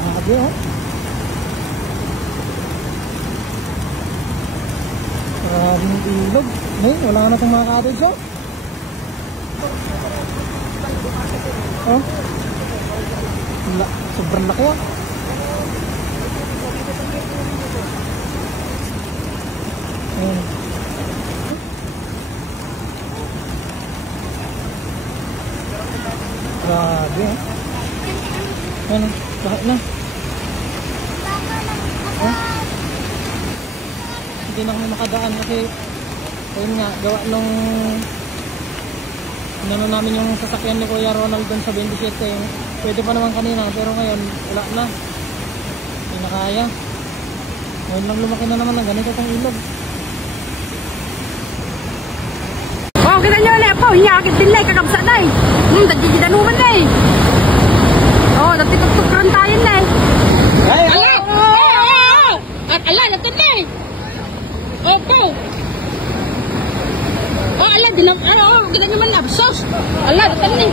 Grabe, oh. Maraming ilog. Ngayon, wala na itong mga cottage, oh. Oh. Sobrang laki, oh. Ayan. Grabe, oh. Ayan, bakit na? Oh. Hindi na kami makadaan kasi ayun nga, gawa nung inano namin yung sasakyan ni Kuya Ronald dun sa 27. Pwede pa naman kanina pero ngayon wala na, hindi na kaya. Ngayon lang lumaki na naman ng ganito itong ilog. Oh, kita nyo na po, hiyakit din na kakabsa na eh. Naggigidanuman na eh. Oh, nagtitugtugron tayo na eh. Ay, ala! At ala, natin na eh. Opo. Oh, ala, kita nyo man na, sos. Ala, natin na eh.